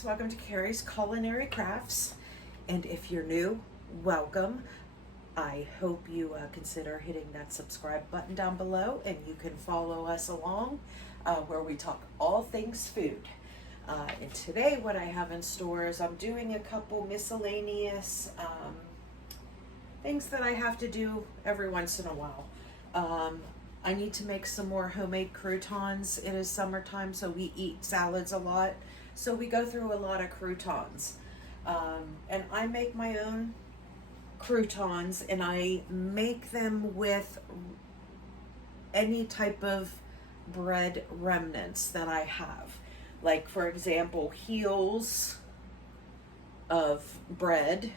loves, welcome to Carrie's Culinary Crafts, and if you're new, welcome. I hope you consider hitting that subscribe button down below, and you can follow us along where we talk all things food. And today what I have in store is I'm doing a couple miscellaneous things that I have to do every once in a while. I need to make some more homemade croutons. It is summertime, so we eat salads a lot. So we go through a lot of croutons. And I make my own croutons, and I make them with any type of bread remnants that I have. Like, for example, heels of bread.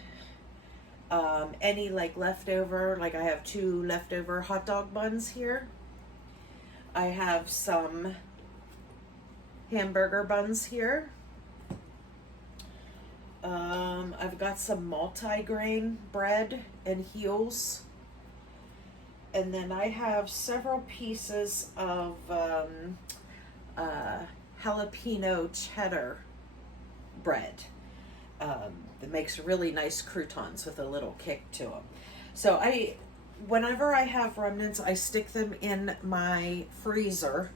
Any like leftover, like I have 2 leftover hot dog buns here. I have some hamburger buns here. I've got some multi-grain bread and heels. And then I have several pieces of jalapeno cheddar bread. That makes really nice croutons with a little kick to them. So whenever I have remnants, I stick them in my freezer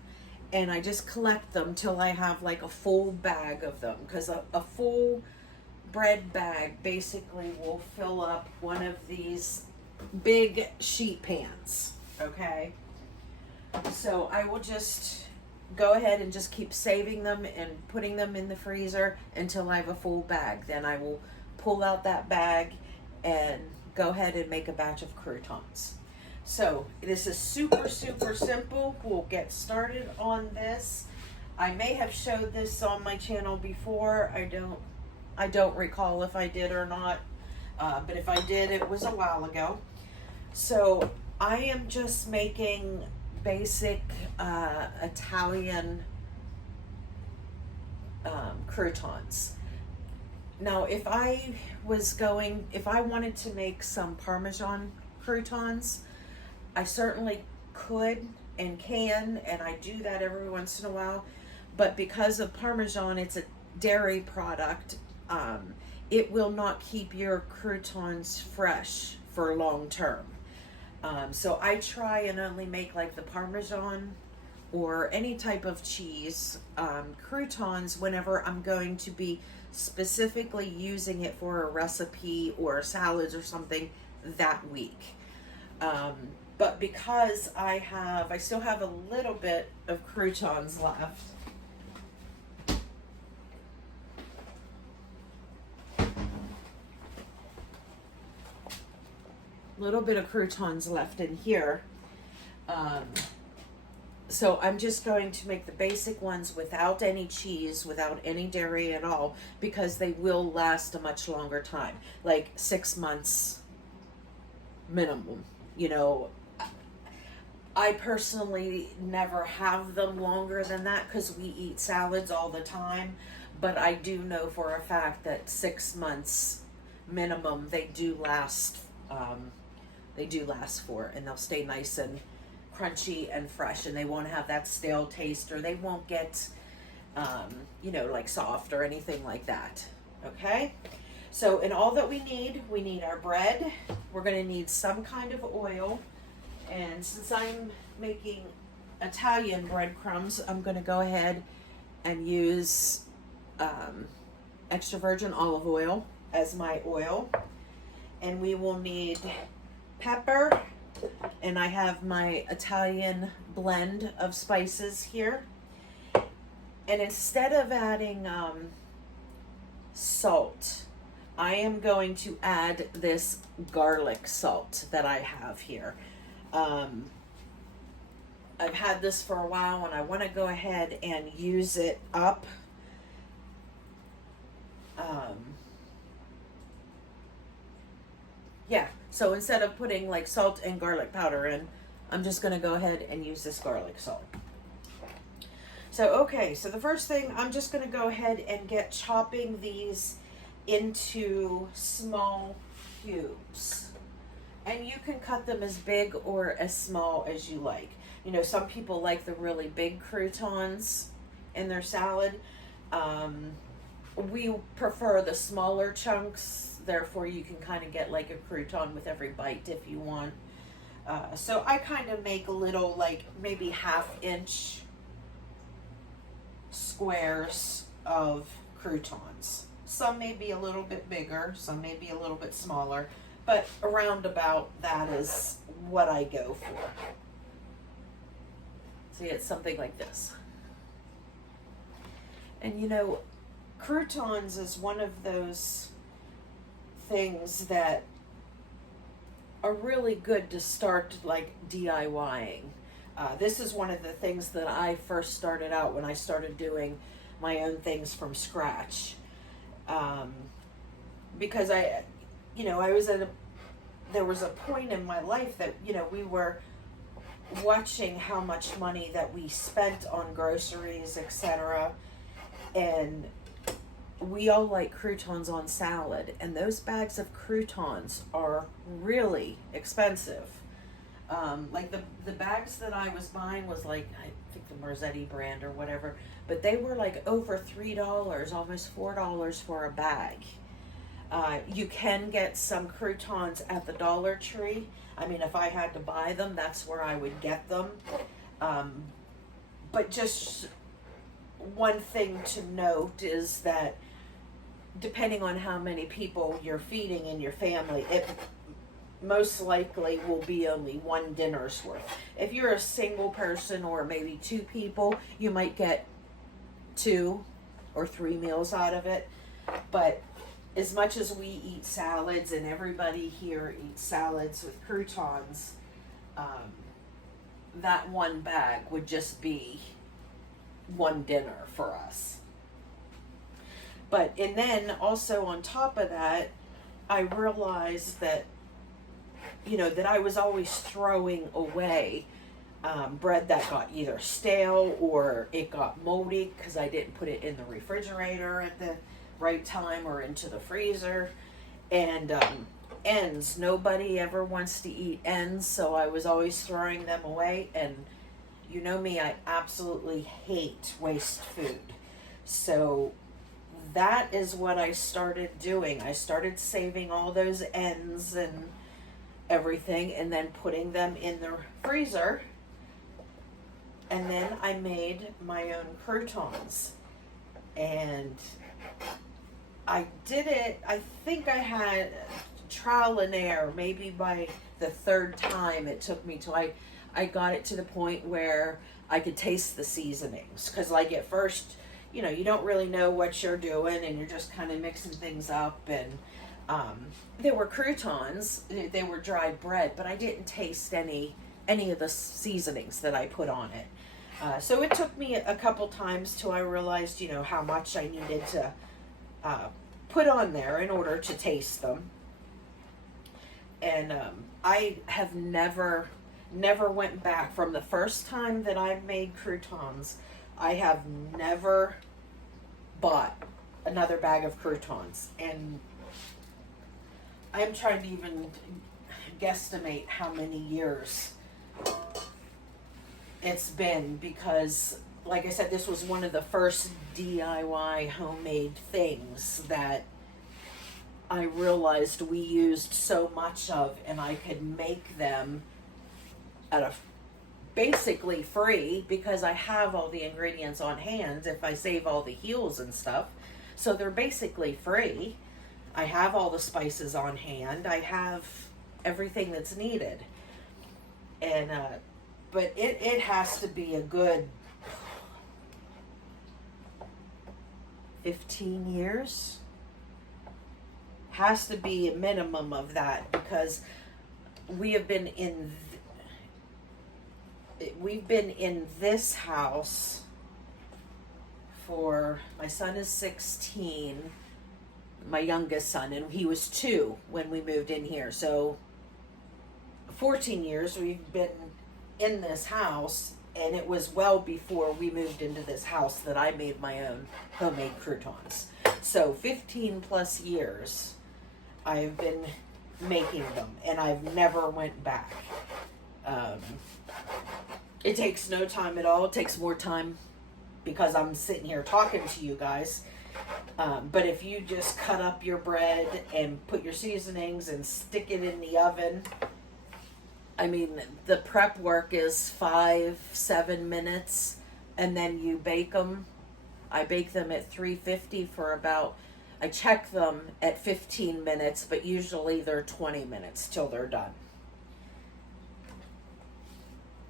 and I just collect them till I have like a full bag of them, because a full bread bag basically will fill up one of these big sheet pans. Okay, so I will just go ahead and just keep saving them and putting them in the freezer until I have a full bag. Then I will pull out that bag and go ahead and make a batch of croutons. So this is super simple. We'll get started on this. I may have showed this on my channel before. I don't recall if I did or not, but if I did, it was a while ago. So I am just making basic Italian croutons. Now, if I wanted to make some Parmesan croutons, I certainly could and can, and I do that every once in a while. But because of Parmesan, it's a dairy product, it will not keep your croutons fresh for long term. So I try and only make like the Parmesan or any type of cheese croutons whenever I'm going to be specifically using it for a recipe or salads or something that week. But because I still have a little bit of croutons left. Little bit of croutons left in here. So I'm just going to make the basic ones without any cheese, without any dairy at all, because they will last a much longer time, like 6 months minimum. You know, I personally never have them longer than that because we eat salads all the time, but I do know for a fact that 6 months minimum they do last. They do last for, and they'll stay nice and crunchy and fresh, and they won't have that stale taste, or they won't get, like soft or anything like that. Okay, so in all that we need our bread. We're going to need some kind of oil, and since I'm making Italian breadcrumbs, I'm going to go ahead and use extra virgin olive oil as my oil, and we will need pepper, and I have my Italian blend of spices here. And instead of adding salt, I am going to add this garlic salt that I have here. I've had this for a while and I want to go ahead and use it up. So instead of putting like salt and garlic powder in, I'm just going to go ahead and use this garlic salt. So, okay, so the first thing, I'm just going to go ahead and get chopping these into small cubes. And you can cut them as big or as small as you like. You know, some people like the really big croutons in their salad. we prefer the smaller chunks, therefore you can kind of get like a crouton with every bite if you want. So I kind of make little, like maybe 1/2 inch squares of croutons. Some may be a little bit bigger, some may be a little bit smaller, but around about that is what I go for. See, it's something like this. And you know, croutons is one of those things that are really good to start like DIYing. This is one of the things that I first started out when I started doing my own things from scratch. Because there was a point in my life that, we were watching how much money that we spent on groceries, etc. And we all like croutons on salad, and those bags of croutons are really expensive. Like the bags that I was buying was like, I think the Marzetti brand or whatever, but they were like over $3, almost $4 for a bag. You can get some croutons at the Dollar Tree. I mean, if I had to buy them, that's where I would get them. But just one thing to note is that depending on how many people you're feeding in your family, it most likely will be only one dinner's worth. If you're a single person or maybe 2 people, you might get 2 or 3 meals out of it. But as much as we eat salads, and everybody here eats salads with croutons, that one bag would just be one dinner for us. And then also on top of that, I realized that, that I was always throwing away bread that got either stale or it got moldy because I didn't put it in the refrigerator at the right time or into the freezer. And ends, nobody ever wants to eat ends, so I was always throwing them away. And you know me, I absolutely hate waste food. So that is what I started doing. I started saving all those ends and everything and then putting them in the freezer. And then I made my own croutons. And I did it, I think I had trial and error. Maybe by the 3rd time it took me till I got it to the point where I could taste the seasonings. Because like at first, you don't really know what you're doing and you're just kind of mixing things up. And there were croutons, they were dried bread, but I didn't taste any of the seasonings that I put on it. So it took me a couple times till I realized, how much I needed to put on there in order to taste them. And I have never went back from the first time that I made croutons. I have never bought another bag of croutons, and I'm trying to even guesstimate how many years it's been, because like I said, this was one of the first DIY homemade things that I realized we used so much of, and I could make them at a basically free because I have all the ingredients on hand if I save all the heels and stuff. So they're basically free. I have all the spices on hand. I have everything that's needed. And but it has to be a good 15 years. Has to be a minimum of that, because we have been in we've been in this house for, my son is 16, my youngest son, and he was 2 when we moved in here. So 14 years we've been in this house, and it was well before we moved into this house that I made my own homemade croutons. So 15 plus years I've been making them, and I've never went back. It takes no time at all. It takes more time because I'm sitting here talking to you guys. But if you just cut up your bread and put your seasonings and stick it in the oven, I mean, the prep work is 5-7 minutes, and then you bake them. I bake them at 350 for about, I check them at 15 minutes, but usually they're 20 minutes till they're done.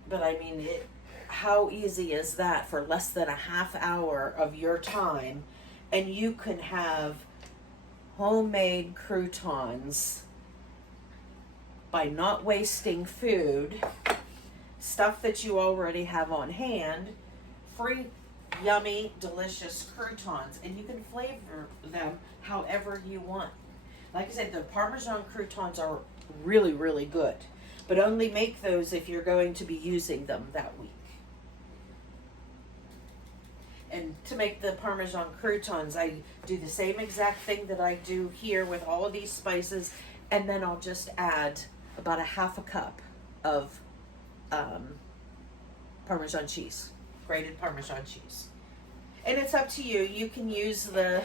But I mean, how easy is that for less than a half hour of your time? And you can have homemade croutons by not wasting food, stuff that you already have on hand, free, yummy, delicious croutons, and you can flavor them however you want. Like I said, the Parmesan croutons are really, really good, but only make those if you're going to be using them that week. And to make the Parmesan croutons, I do the same exact thing that I do here with all of these spices, and then I'll just add about a half a cup of Parmesan cheese, grated Parmesan cheese. And it's up to you. You can use the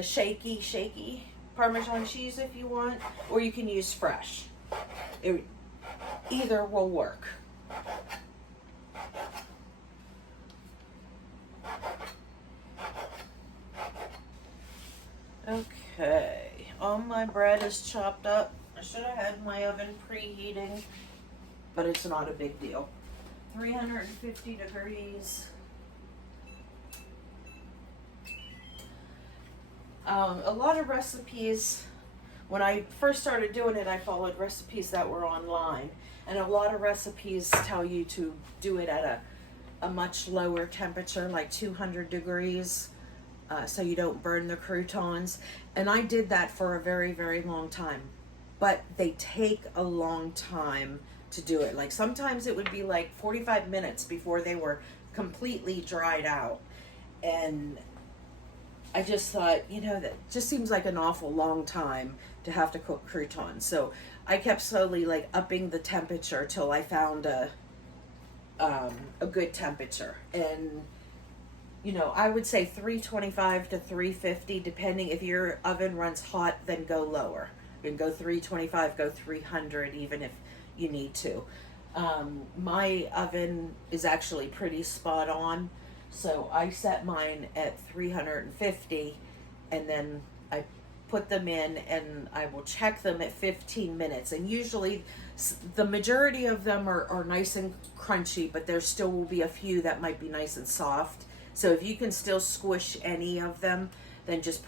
shaky Parmesan cheese if you want, or you can use fresh. Either will work. Okay, all my bread is chopped up. I should have had my oven preheating, but it's not a big deal. 350 degrees. A lot of recipes, when I first started doing it, I followed recipes that were online, and a lot of recipes tell you to do it at a much lower temperature, like 200 degrees, so you don't burn the croutons. And I did that for a very, very long time, but they take a long time to do it. Like sometimes it would be like 45 minutes before they were completely dried out. And I just thought, that just seems like an awful long time to have to cook croutons. So I kept slowly like upping the temperature till I found a good temperature. And I would say 325 to 350, depending. If your oven runs hot, then go lower. You can go 325, go 300 even if you need to. My oven is actually pretty spot on, so I set mine at 350, and then I put them in, and I will check them at 15 minutes. And usually the majority of them are nice and crunchy, but there still will be a few that might be nice and soft. So if you can still squish any of them, then just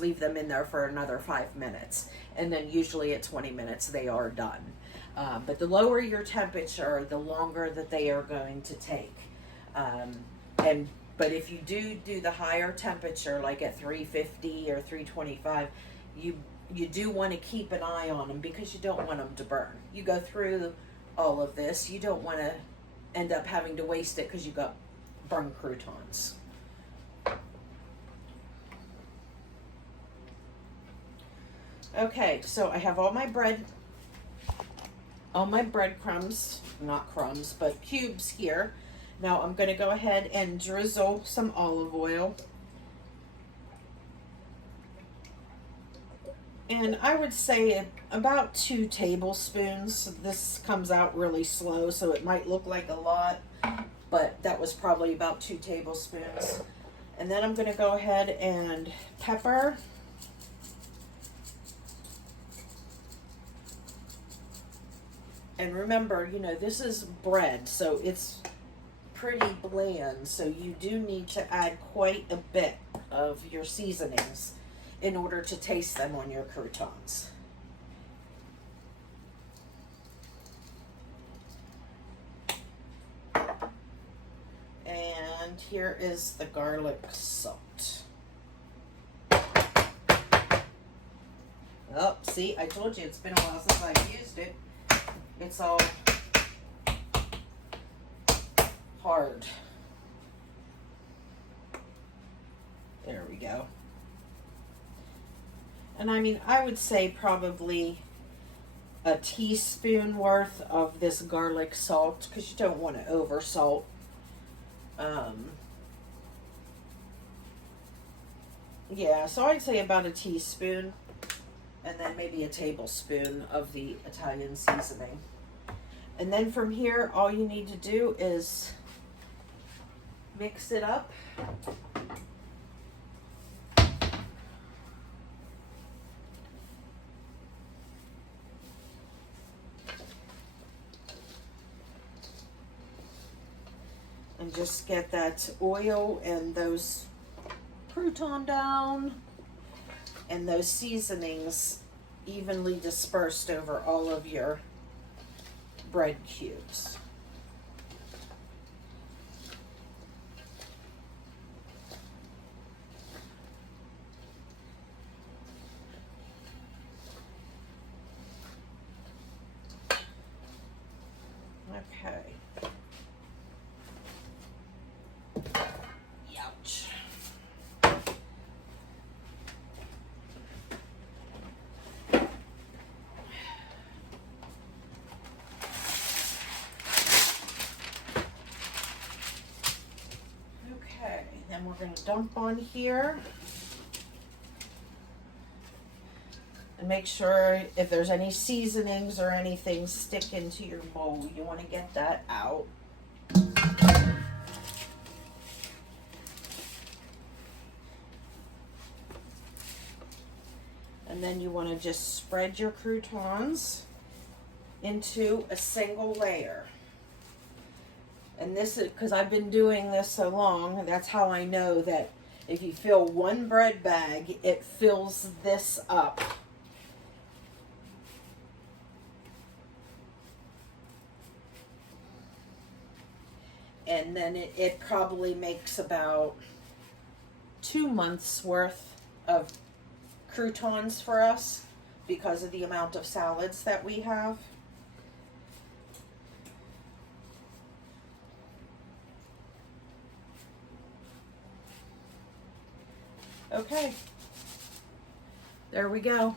leave them in there for another 5 minutes. And then usually at 20 minutes they are done. But the lower your temperature, the longer that they are going to take. But if you do the higher temperature, like at 350 or 325, you do want to keep an eye on them, because you don't want them to burn. You go through all of this, you don't want to end up having to waste it because you got burned croutons. Okay, so I have all my breadcrumbs, not crumbs, but cubes here. Now I'm going to go ahead and drizzle some olive oil. And I would say about 2 tablespoons. This comes out really slow, so it might look like a lot, but that was probably about 2 tablespoons. And then I'm going to go ahead and pepper. And remember, this is bread, so it's pretty bland, so you do need to add quite a bit of your seasonings in order to taste them on your croutons. And here is the garlic salt. Oh, see, I told you it's been a while since I've used it. It's all hard. There we go. And I mean, I would say probably a teaspoon worth of this garlic salt, because you don't want to over salt. Yeah, so I'd say about a teaspoon, and then maybe a tablespoon of the Italian seasoning. And then from here, all you need to do is mix it up. And just get that oil and those crouton down and those seasonings evenly dispersed over all of your bread cubes. Okay. Ouch. Okay, then we're going to dump on here. And make sure if there's any seasonings or anything stick into your bowl, you want to get that out. And then you want to just spread your croutons into a single layer. And this is because I've been doing this so long, and that's how I know that if you fill one bread bag, it fills this up. And then it probably makes about 2 months worth of croutons for us because of the amount of salads that we have. Okay, there we go.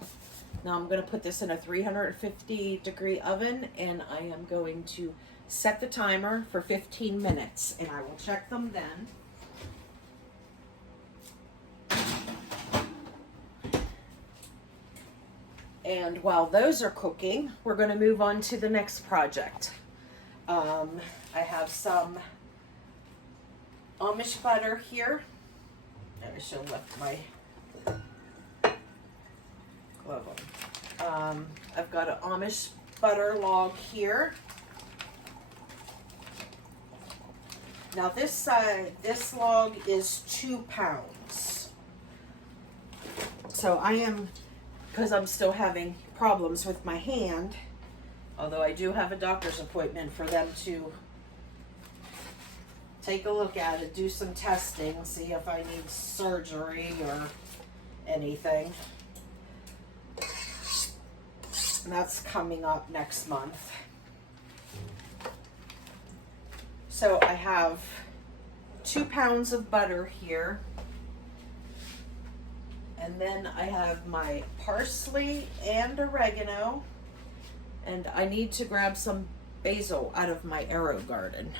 Now I'm going to put this in a 350-degree oven, and I am going to set the timer for 15 minutes, and I will check them then. And while those are cooking, we're going to move on to the next project. I have some Amish butter here. I should have left my glove on. I've got an Amish butter log here. Now this log is 2 pounds. So I am, because I'm still having problems with my hand, although I do have a doctor's appointment for them to take a look at it, do some testing, see if I need surgery or anything. And that's coming up next month. So I have 2 pounds of butter here. And then I have my parsley and oregano. And I need to grab some basil out of my arrow garden.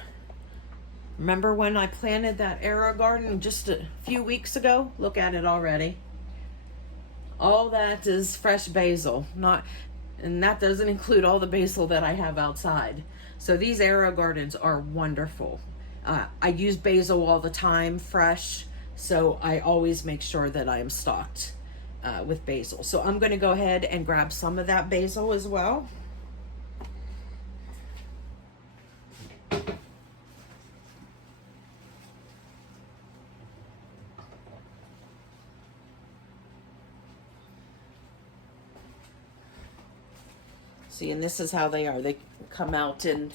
Remember when I planted that arrow garden just a few weeks ago? Look at it already. All that is fresh basil, and that doesn't include all the basil that I have outside. So these arrow gardens are wonderful. I use basil all the time, fresh, so I always make sure that I am stocked with basil. So I'm going to go ahead and grab some of that basil as well. See, and this is how they are. They come out in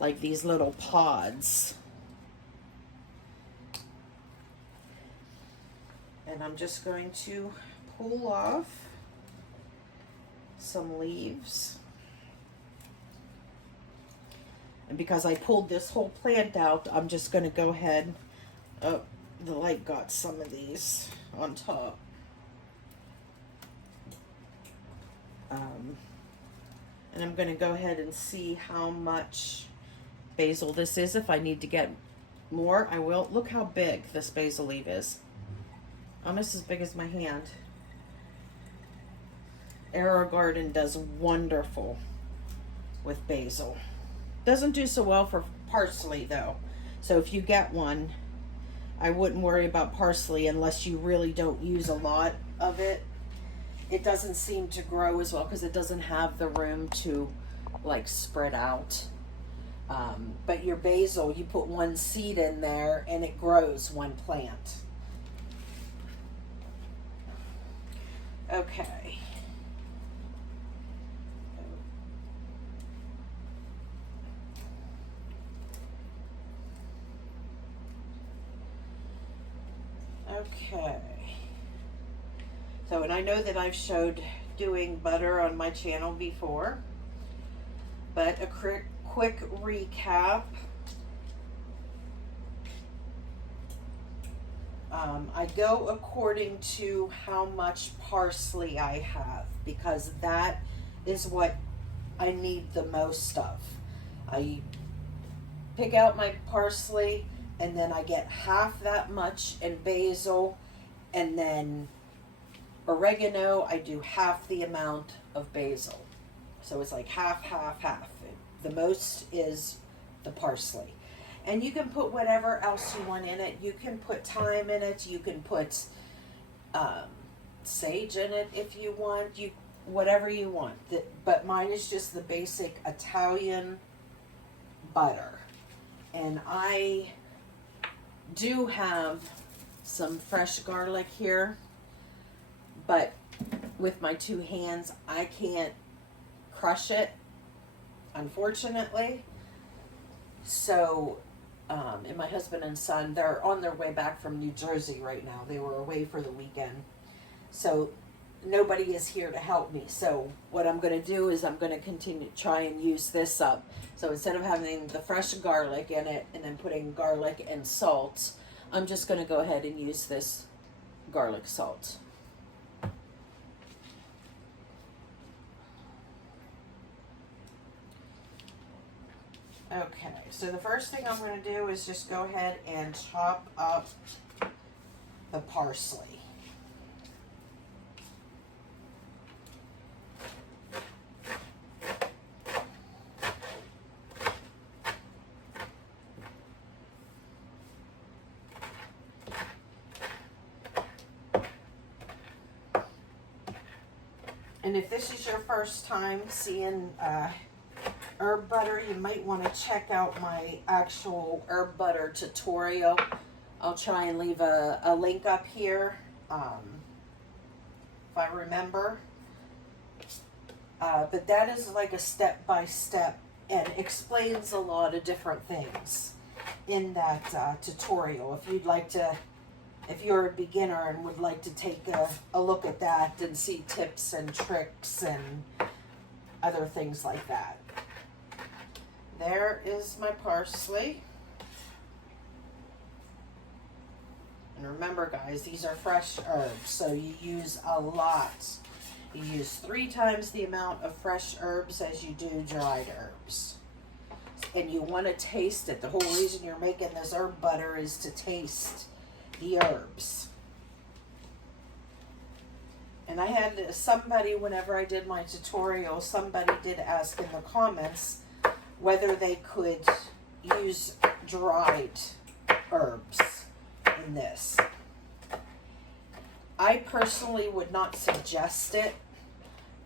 like these little pods. And I'm just going to pull off some leaves. And because I pulled this whole plant out, I'm just going to go ahead. Oh, the light got some of these on top. And I'm going to go ahead and see how much basil this is, if I need to get more, I will. Look how big this basil leaf is. Almost as big as my hand. AeroGarden does wonderful with basil. Doesn't do so well for parsley though. So if you get one, I wouldn't worry about parsley unless you really don't use a lot of it. It doesn't seem to grow as well because it doesn't have the room to like spread out. But your basil, you put one seed in there and it grows one plant. Okay. Okay. So, and I know that I've showed doing butter on my channel before, but a quick recap. I go according to how much parsley I have because that is what I need the most of. I pick out my parsley and then I get half that much in basil, and then oregano, I do half the amount of basil. So it's like half, half, half. The most is the parsley. And you can put whatever else you want in it. You can put thyme in it. You can put sage in it if you want. Whatever you want. But mine is just the basic Italian butter. And I do have some fresh garlic here, but with my two hands I can't crush it, unfortunately. So and my husband and son, they're on their way back from New Jersey right now. They were away for the weekend, so nobody is here to help me. So what I'm going to do is I'm going to continue to try and use this up. So instead of having the fresh garlic in it and then putting garlic and salt, I'm just going to go ahead and use this garlic salt. Okay, so the first thing I'm going to do is just go ahead and chop up the parsley. And if this is your first time seeing herb butter, you might want to check out my actual herb butter tutorial. I'll try and leave a link up here if I remember. But that is like a step-by-step and explains a lot of different things in that tutorial. If you'd like to, if you're a beginner and would like to take a look at that and see tips and tricks and other things like that. There is my parsley. And remember guys, these are fresh herbs, so you use a lot. You use 3 times the amount of fresh herbs as you do dried herbs. And you want to taste it. The whole reason you're making this herb butter is to taste the herbs. And I had somebody, whenever I did my tutorial, somebody did ask in the comments whether they could use dried herbs in this. I personally would not suggest it,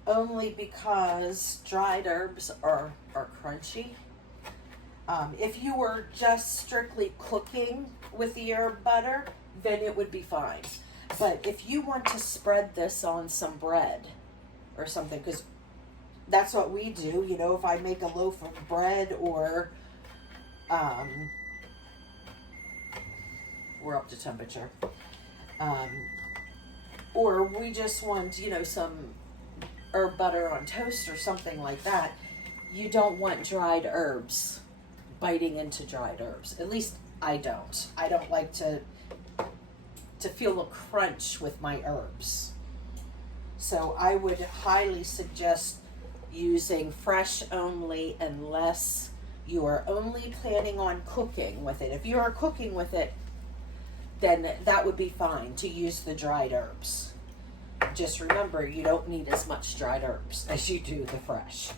only because dried herbs are crunchy. If you were just strictly cooking with the herb butter, then it would be fine. But if you want to spread this on some bread or something, because that's what we do, you know, if I make a loaf of bread or we're up to temperature, or we just want, you know, some herb butter on toast or something like that, you don't want dried herbs biting into dried herbs. At least I don't. I don't like to feel a crunch with my herbs. So I would highly suggest using fresh only and less you are only planning on cooking with it. If you are cooking with it, then that would be fine to use the dried herbs. Just remember, you don't need as much dried herbs as you do the fresh.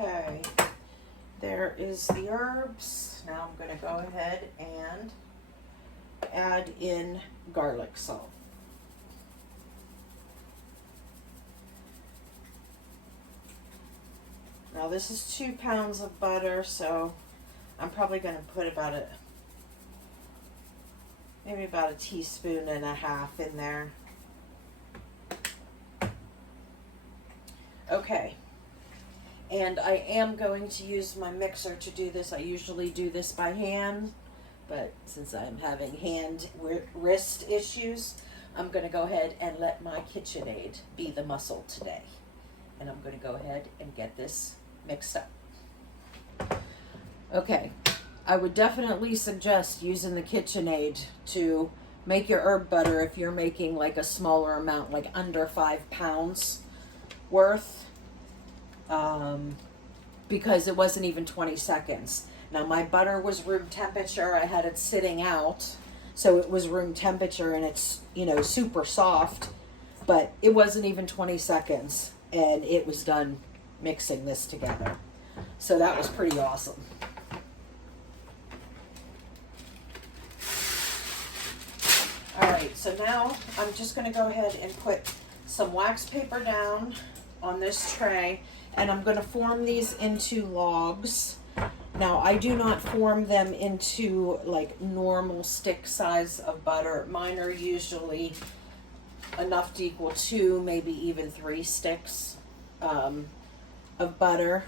Okay, there is the herbs. Now I'm going to go ahead and add in garlic salt. Now this is 2 pounds of butter, so I'm probably going to put maybe about a teaspoon and a half in there. Okay. And I am going to use my mixer to do this. I usually do this by hand, but since I'm having wrist issues, I'm going to go ahead and let my KitchenAid be the muscle today. And I'm going to go ahead and get this mixed up. Okay, I would definitely suggest using the KitchenAid to make your herb butter if you're making like a smaller amount, like under 5 pounds worth. Because it wasn't even 20 seconds. Now my butter was room temperature. I had it sitting out, so it was room temperature, and it's, you know, super soft, but it wasn't even 20 seconds and it was done mixing this together. So that was pretty awesome. All right, so now I'm just going to go ahead and put some wax paper down on this tray, and I'm going to form these into logs. Now, I do not form them into like normal stick size of butter. Mine are usually enough to equal 2, maybe even 3 sticks of butter.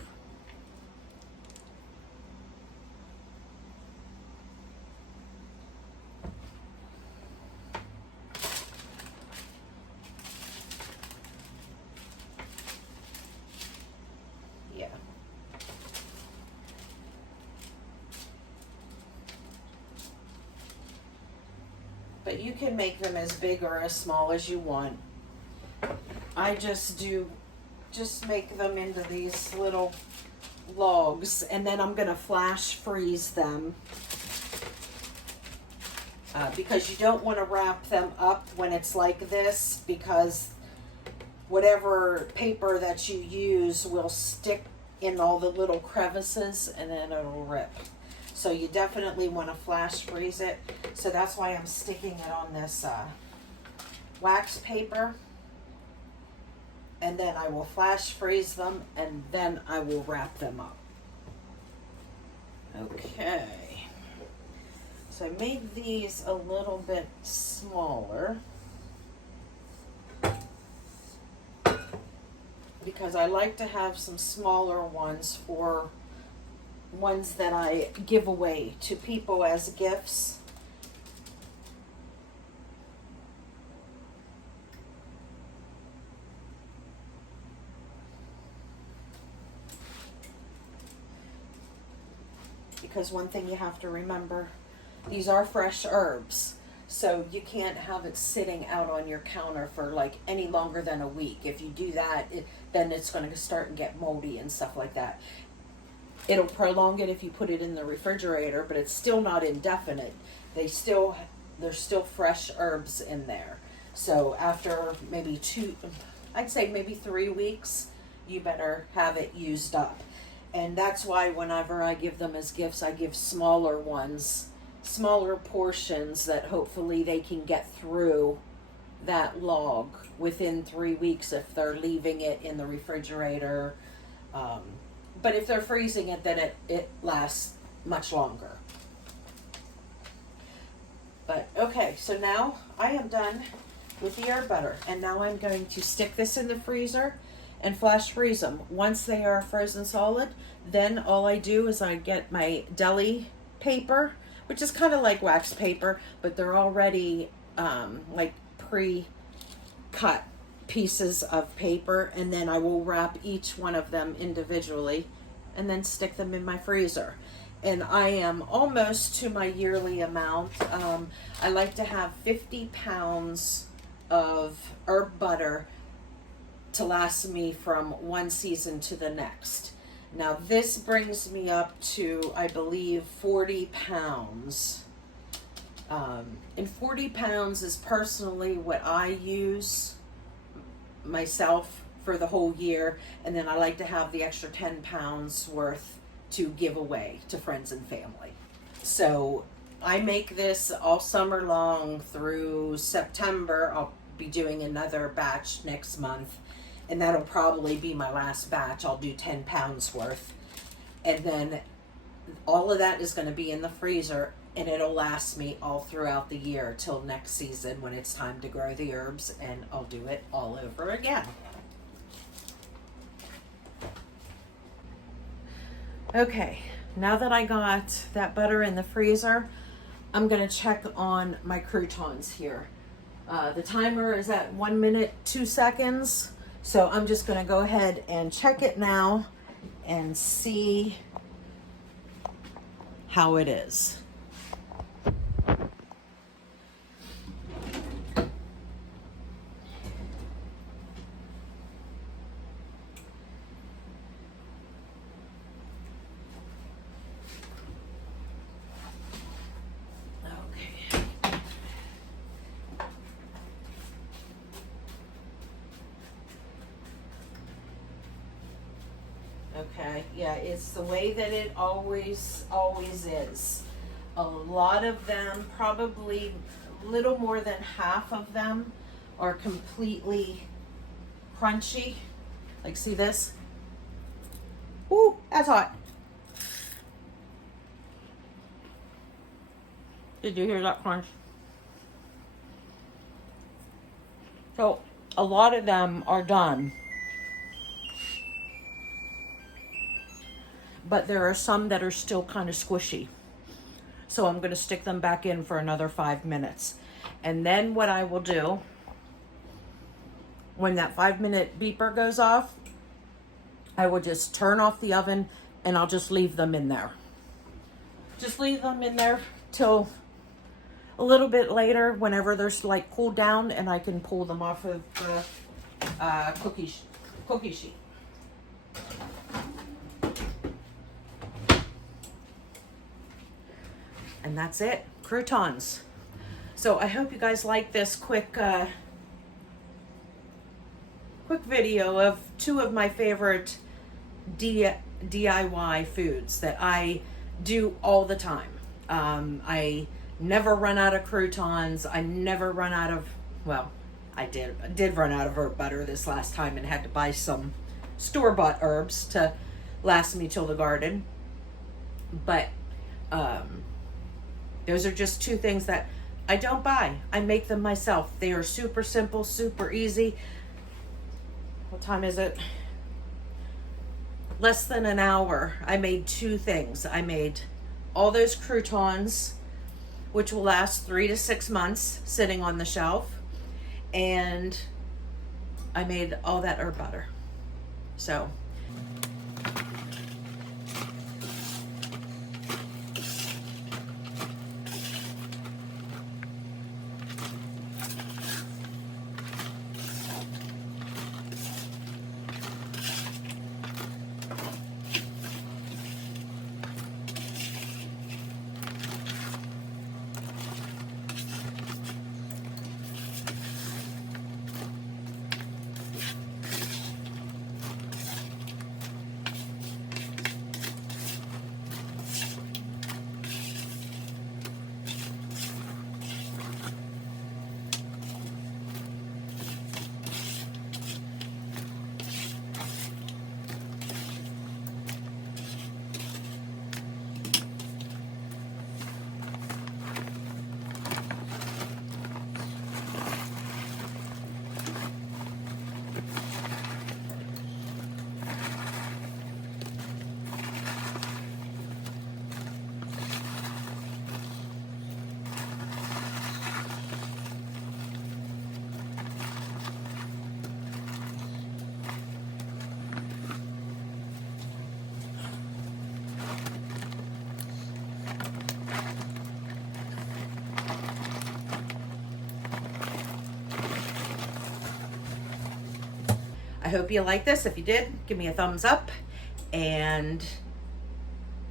But you can make them as big or as small as you want. I just make them into these little logs, and then I'm gonna flash freeze them because you don't want to wrap them up when it's like this, because whatever paper that you use will stick in all the little crevices and then it'll rip. So you definitely want to flash freeze it. So that's why I'm sticking it on this wax paper. And then I will flash freeze them, and then I will wrap them up. Okay. So I made these a little bit smaller because I like to have some smaller ones for ones that I give away to people as gifts. Because one thing you have to remember, these are fresh herbs, so you can't have it sitting out on your counter for like any longer than a week. If you do that, then it's going to start and get moldy and stuff like that. It'll prolong it if you put it in the refrigerator, but it's still not indefinite. There's still fresh herbs in there. So after maybe I'd say maybe 3 weeks, you better have it used up. And that's why whenever I give them as gifts, I give smaller ones, smaller portions that hopefully they can get through that log within 3 weeks if they're leaving it in the refrigerator. But if they're freezing it, then it lasts much longer. But okay, so now I am done with the herb butter, and now I'm going to stick this in the freezer and flash freeze them. Once they are frozen solid, then all I do is I get my deli paper, which is kind of like wax paper, but they're already like pre-cut pieces of paper, and then I will wrap each one of them individually and then stick them in my freezer. And I am almost to my yearly amount. I like to have 50 pounds of herb butter to last me from one season to the next. Now this brings me up to, I believe, 40 pounds. And 40 pounds is personally what I use myself for the whole year. And then I like to have the extra 10 pounds worth to give away to friends and family. So I make this all summer long through September. I'll be doing another batch next month, and that'll probably be my last batch. I'll do 10 pounds worth, and then all of that is going to be in the freezer, and it'll last me all throughout the year till next season when it's time to grow the herbs, and I'll do it all over again. Okay, now that I got that butter in the freezer, I'm going to check on my croutons here. The timer is at 1 minute, 2 seconds. So I'm just going to go ahead and check it now and see how it is. Okay, yeah, it's the way that it always is. A lot of them, probably a little more than half of them, are completely crunchy. Like, see this? Ooh, that's hot. Did you hear that crunch? So, a lot of them are done. But there are some that are still kind of squishy. So I'm going to stick them back in for another 5 minutes. And then what I will do, when that 5-minute beeper goes off, I will just turn off the oven and I'll just leave them in there. Just leave them in there till a little bit later, whenever they're like cooled down, and I can pull them off of the cookie sheet. And that's it, croutons. So I hope you guys like this quick video of 2 of my favorite DIY foods that I do all the time. I never run out of croutons. I never run out of, well, I did run out of herb butter this last time and had to buy some store-bought herbs to last me till the garden. But those are just 2 things that I don't buy. I make them myself. They are super simple, super easy. What time is it? Less than an hour. I made 2 things. I made all those croutons, which will last 3 to 6 months sitting on the shelf. And I made all that herb butter. So hope you like this. If you did, give me a thumbs up. And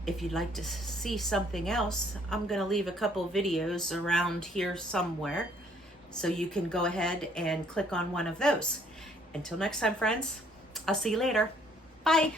if you'd like to see something else, I'm going to leave a couple videos around here somewhere, so you can go ahead and click on one of those. Until next time, friends, I'll see you later. Bye.